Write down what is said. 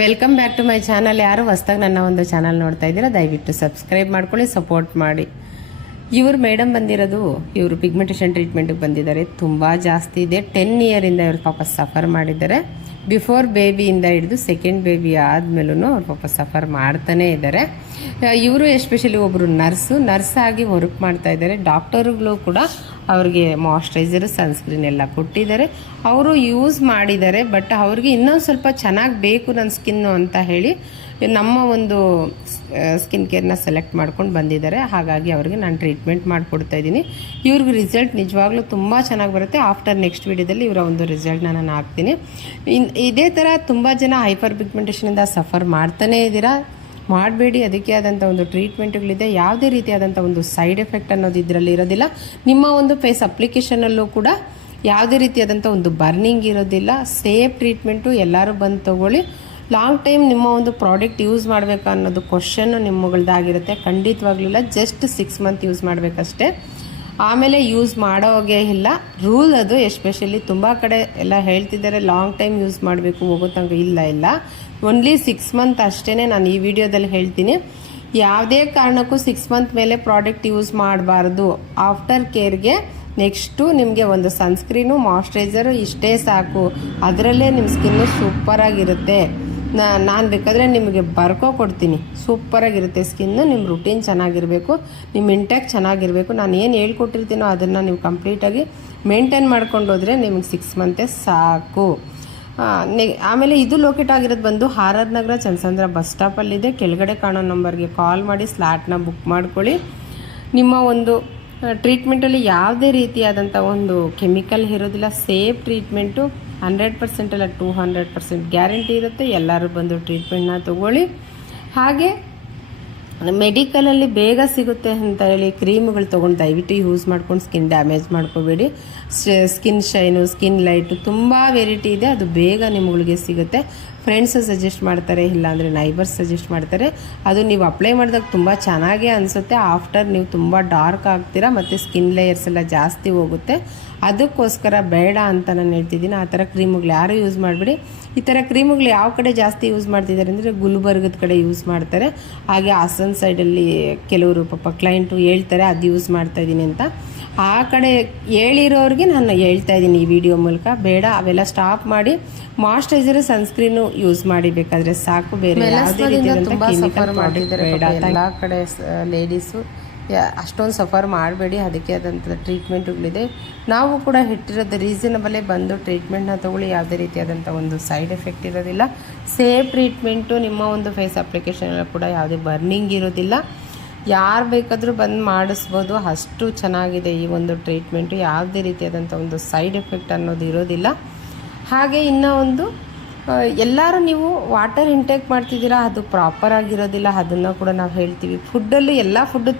Welcome back to my channel. ಯಾರು ಹೊಸದಾಗಿ ನನ್ನ ಒಂದು ಚಾನಲ್ ನೋಡ್ತಾ ಇದ್ದೀರಾ ದಯವಿಟ್ಟು ಸಬ್ಸ್ಕ್ರೈಬ್ ಮಾಡ್ಕೊಳ್ಳಿ, ಸಪೋರ್ಟ್ ಮಾಡಿ. ಇವರು ಮೇಡಮ್ ಬಂದಿರೋದು ಇವರು ಪಿಗ್ಮೆಂಟೇಷನ್ ಟ್ರೀಟ್ಮೆಂಟ್ಗೆ ಬಂದಿದ್ದಾರೆ. ತುಂಬ ಜಾಸ್ತಿ ಇದೆ. 10 ಇಯರಿಂದ ಇವರು ಪಾಪ ಸಫರ್ ಮಾಡಿದ್ದಾರೆ. ಬಿಫೋರ್ ಬೇಬಿಯಿಂದ ಹಿಡಿದು ಸೆಕೆಂಡ್ ಬೇಬಿ ಆದಮೇಲೂ ಅವ್ರು ಪಾಪ ಸಫರ್ ಮಾಡ್ತಾನೇ ಇದ್ದಾರೆ. ಇವರು ಎಸ್ಪೆಷಲಿ ಒಬ್ಬರು ನರ್ಸ್ ಆಗಿ ವರ್ಕ್ ಮಾಡ್ತಾ ಇದ್ದಾರೆ. ಡಾಕ್ಟರುಗಳು ಕೂಡ ಅವ್ರಿಗೆ ಮಾಯ್ಶ್ಚರೈಸರ್ ಸನ್ಸ್ಕ್ರೀನ್ ಎಲ್ಲ ಕೊಟ್ಟಿದ್ದಾರೆ. ಅವರು ಯೂಸ್ ಮಾಡಿದ್ದಾರೆ. ಬಟ್ ಅವ್ರಿಗೆ ಇನ್ನೊಂದು ಸ್ವಲ್ಪ ಚೆನ್ನಾಗಿ ಬೇಕು ನನ್ನ ಸ್ಕಿನ್ನು ಅಂತ ಹೇಳಿ ನಮ್ಮ ಒಂದು ಸ್ಕಿನ್ ಕೇರ್ನ ಸೆಲೆಕ್ಟ್ ಮಾಡ್ಕೊಂಡು ಬಂದಿದ್ದಾರೆ. ಹಾಗಾಗಿ ಅವ್ರಿಗೆ ನಾನು ಟ್ರೀಟ್ಮೆಂಟ್ ಮಾಡಿಕೊಡ್ತಾ ಇದ್ದೀನಿ. ಇವ್ರಿಗೆ ರಿಸಲ್ಟ್ ನಿಜವಾಗ್ಲೂ ತುಂಬ ಚೆನ್ನಾಗಿ ಬರುತ್ತೆ. ಆಫ್ಟರ್ ನೆಕ್ಸ್ಟ್ ವಿಡಿಯೋದಲ್ಲಿ ಇವರ ಒಂದು ರಿಸಲ್ಟ್ನ ನಾನು ಹಾಕ್ತೀನಿ. ಇದೇ ಥರ ತುಂಬ ಜನ ಹೈಪರ್ ಪಿಗ್ಮೆಂಟೇಷನಿಂದ ಸಫರ್ ಮಾಡ್ತಾನೇ ಇದ್ದೀರಾ. ಮಾಡಬೇಡಿ. ಅದಕ್ಕೆ ಆದಂಥ ಒಂದು ಟ್ರೀಟ್ಮೆಂಟ್ಗಳಿದೆ. ಯಾವುದೇ ರೀತಿಯಾದಂಥ ಒಂದು ಸೈಡ್ ಎಫೆಕ್ಟ್ ಅನ್ನೋದು ಇದರಲ್ಲಿ ಇರೋದಿಲ್ಲ. ನಿಮ್ಮ ಒಂದು ಫೇಸ್ ಅಪ್ಲಿಕೇಶನಲ್ಲೂ ಕೂಡ ಯಾವುದೇ ರೀತಿಯಾದಂಥ ಒಂದು ಬರ್ನಿಂಗ್ ಇರೋದಿಲ್ಲ. Safe treatment. ಎಲ್ಲರೂ ಬಂದು ತೊಗೊಳ್ಳಿ. ಲಾಂಗ್ ಟೈಮ್ ನಿಮ್ಮ ಒಂದು ಪ್ರಾಡಕ್ಟ್ ಯೂಸ್ ಮಾಡಬೇಕಾ ಅನ್ನೋದು ಕ್ವಶನ್ನು ನಿಮ್ಮಗಳದ್ದಾಗಿರುತ್ತೆ. ಖಂಡಿತವಾಗ್ಲಿಲ್ಲ. ಜಸ್ಟ್ 6 ಮಂತ್ ಯೂಸ್ ಮಾಡಬೇಕಷ್ಟೇ. ಆಮೇಲೆ ಯೂಸ್ ಮಾಡೋಗೆ ಇಲ್ಲ. ರೂಲ್ ಅದು. ಎಸ್ಪೆಷಲಿ ತುಂಬ ಕಡೆ ಎಲ್ಲ ಹೇಳ್ತಿದ್ದಾರೆ ಲಾಂಗ್ ಟೈಮ್ ಯೂಸ್ ಮಾಡಬೇಕು, ಹೋಗೋ ತನಕ. ಇಲ್ಲ, ಓನ್ಲಿ 6 ಮಂತ್ ಅಷ್ಟೇ. ನಾನು ಈ ವಿಡಿಯೋದಲ್ಲಿ ಹೇಳ್ತೀನಿ. ಯಾವುದೇ ಕಾರಣಕ್ಕೂ 6 ಮಂತ್ ಮೇಲೆ ಪ್ರಾಡಕ್ಟ್ ಯೂಸ್ ಮಾಡಬಾರ್ದು. ಆಫ್ಟರ್ ಕೇರ್ಗೆ ನೆಕ್ಸ್ಟು ನಿಮಗೆ ಒಂದು ಸನ್ಸ್ಕ್ರೀನು, ಮಾಯ್ಶ್ಚರೈಸರು ಇಷ್ಟೇ ಸಾಕು. ಅದರಲ್ಲೇ ನಿಮ್ಮ ಸ್ಕಿನ್ನು ಸೂಪರಾಗಿರುತ್ತೆ. ನಾನು ಬೇಕಾದರೆ ನಿಮಗೆ ಕೊಡ್ತೀನಿ. ಸೂಪರಾಗಿರುತ್ತೆ ಸ್ಕಿನ್ನು. ನಿಮ್ಮ ರುಟೀನ್ ಚೆನ್ನಾಗಿರಬೇಕು, ನಿಮ್ಮ ಇಂಟ್ಯಾಕ್ಟ್ ಚೆನ್ನಾಗಿರಬೇಕು. ನಾನು ಏನು ಹೇಳ್ಕೊಟ್ಟಿರ್ತೀನೋ ಅದನ್ನು ನೀವು ಕಂಪ್ಲೀಟಾಗಿ ಮೇಂಟೈನ್ ಮಾಡ್ಕೊಂಡು ಹೋದರೆ ನಿಮಗೆ 6 ಮಂತೇ ಸಾಕು. ಆಮೇಲೆ ಇದು ಲೊಕೇಟ್ ಆಗಿರೋದು ಬಂದು ಆರ್ ನಗರ ಚನ್ನಸಂದ್ರ ಬಸ್ ಸ್ಟಾಪಲ್ಲಿದೆ. ಕೆಳಗಡೆ ಕಾಣೋ ನಂಬರ್ಗೆ ಕಾಲ್ ಮಾಡಿ ಸ್ಲಾಟ್ನ ಬುಕ್ ಮಾಡ್ಕೊಳ್ಳಿ. ನಿಮ್ಮ ಒಂದು ಟ್ರೀಟ್ಮೆಂಟಲ್ಲಿ ಯಾವುದೇ ರೀತಿಯಾದಂಥ ಒಂದು ಕೆಮಿಕಲ್ ಇರೋದಿಲ್ಲ. Safe treatment. 100% ಅಲ್ಲ 200% ಗ್ಯಾರಂಟಿ ಇರುತ್ತೆ. ಎಲ್ಲರೂ ಬಂದು ಟ್ರೀಟ್ಮೆಂಟ್ನ ತಗೊಳ್ಳಿ. ಹಾಗೆ ಮೆಡಿಕಲಲ್ಲಿ ಬೇಗ ಸಿಗುತ್ತೆ ಅಂತ ಹೇಳಿ ಕ್ರೀಮ್ಗಳು ತೊಗೊಂಡು ದಯವಿಟ್ಟು ಯೂಸ್ ಮಾಡ್ಕೊಂಡು ಸ್ಕಿನ್ ಡ್ಯಾಮೇಜ್ ಮಾಡ್ಕೋಬೇಡಿ. ಸ್ಕಿನ್ ಶೈನು, ಸ್ಕಿನ್ ಲೈಟು ತುಂಬ ವೆರೈಟಿ ಇದೆ. ಅದು ಬೇಗ ನಿಮ್ಗಳಿಗೆ ಸಿಗುತ್ತೆ. ಫ್ರೆಂಡ್ಸು ಸಜೆಸ್ಟ್ ಮಾಡ್ತಾರೆ, ಇಲ್ಲಾಂದರೆ ನೈಬರ್ಸ್ ಸಜೆಸ್ಟ್ ಮಾಡ್ತಾರೆ. ಅದು ನೀವು ಅಪ್ಲೈ ಮಾಡಿದಾಗ ತುಂಬ ಚೆನ್ನಾಗೇ ಅನಿಸುತ್ತೆ. ಆಫ್ಟರ್ ನೀವು ತುಂಬ ಡಾರ್ಕ್ ಆಗ್ತೀರಾ ಮತ್ತು ಸ್ಕಿನ್ ಲೇಯರ್ಸ್ ಎಲ್ಲ ಜಾಸ್ತಿ ಹೋಗುತ್ತೆ. ಅದಕ್ಕೋಸ್ಕರ ಬೇಡ ಅಂತ ನಾನು ಹೇಳ್ತಿದ್ದೀನಿ. ಆ ಥರ ಕ್ರೀಮ್ಗಳು ಯಾರು ಯೂಸ್ ಮಾಡಬೇಡಿ. ಈ ಥರ ಕ್ರೀಮ್ಗಳು ಯಾವ ಕಡೆ ಜಾಸ್ತಿ ಯೂಸ್ ಮಾಡ್ತಿದ್ದಾರೆ ಅಂದರೆ ಗುಲ್ಬರ್ಗದ ಕಡೆ ಯೂಸ್ ಮಾಡ್ತಾರೆ. ಹಾಗೆ ಹಾಸನ್ ಸೈಡಲ್ಲಿ ಕೆಲವರು ಪಾಪ ಕ್ಲೈಂಟು ಹೇಳ್ತಾರೆ ಅದು ಯೂಸ್ ಮಾಡ್ತಾಯಿದ್ದೀನಿ ಅಂತ. ಆ ಕಡೆ ಹೇಳಿರೋರಿಗೆ ನಾನು ಹೇಳ್ತಾ ಇದ್ದೀನಿ ಈ ವಿಡಿಯೋ ಮೂಲಕ. ಬೇಡ, ಅವೆಲ್ಲ ಸ್ಟಾಪ್ ಮಾಡಿ ಮಾಯ್ಶ್ಚರೈಸರ್ ಸನ್ಸ್ಕ್ರೀನು ಯೂಸ್ ಮಾಡಿ ಬೇಕಾದರೆ ಸಾಕು. ಬೇರೆ ಯಾವುದೇ ರೀತಿಯಾದಂಥ ಕೆಮಿಕಲ್ ಪ್ರಾಡಕ್ಟ್ ಬೇಡ. ಎಲ್ಲ ಕಡೆ ಲೇಡೀಸು ಅಷ್ಟೊಂದು ಸಫರ್ ಮಾಡಬೇಡಿ. ಅದಕ್ಕೆ ಆದಂಥ ಟ್ರೀಟ್ಮೆಂಟುಗಳಿದೆ. ನಾವು ಕೂಡ ಇಟ್ಟಿರೋದು ರೀಸನಬಲೇ ಬಂದು ಟ್ರೀಟ್ಮೆಂಟ್ನ ತೊಗೊಳ್ಳಿ. ಯಾವುದೇ ರೀತಿಯಾದಂಥ ಒಂದು ಸೈಡ್ ಎಫೆಕ್ಟ್ ಇರೋದಿಲ್ಲ. Safe treatment. ನಿಮ್ಮ ಒಂದು ಫೇಸ್ ಅಪ್ಲಿಕೇಶನಲ್ಲಿ ಕೂಡ ಯಾವುದೇ ಬರ್ನಿಂಗ್ ಇರೋದಿಲ್ಲ. ಯಾರು ಬೇಕಾದರೂ ಬಂದು ಮಾಡಿಸ್ಬೋದು. ಅಷ್ಟು ಚೆನ್ನಾಗಿದೆ ಈ ಒಂದು ಟ್ರೀಟ್ಮೆಂಟು. ಯಾವುದೇ ರೀತಿಯಾದಂಥ ಒಂದು ಸೈಡ್ ಎಫೆಕ್ಟ್ ಅನ್ನೋದು ಇರೋದಿಲ್ಲ. ಹಾಗೆ ಇನ್ನೂ ಒಂದು, ಎಲ್ಲರೂ ನೀವು ವಾಟರ್ ಇಂಟೇಕ್ ಮಾಡ್ತಿದ್ದೀರಾ, ಅದು ಪ್ರಾಪರ್ ಆಗಿರೋದಿಲ್ಲ. ಅದನ್ನು ಕೂಡ ನಾವು ಹೇಳ್ತೀವಿ. ಫುಡ್ಡಲ್ಲೂ ಎಲ್ಲ ಫುಡ್ಡು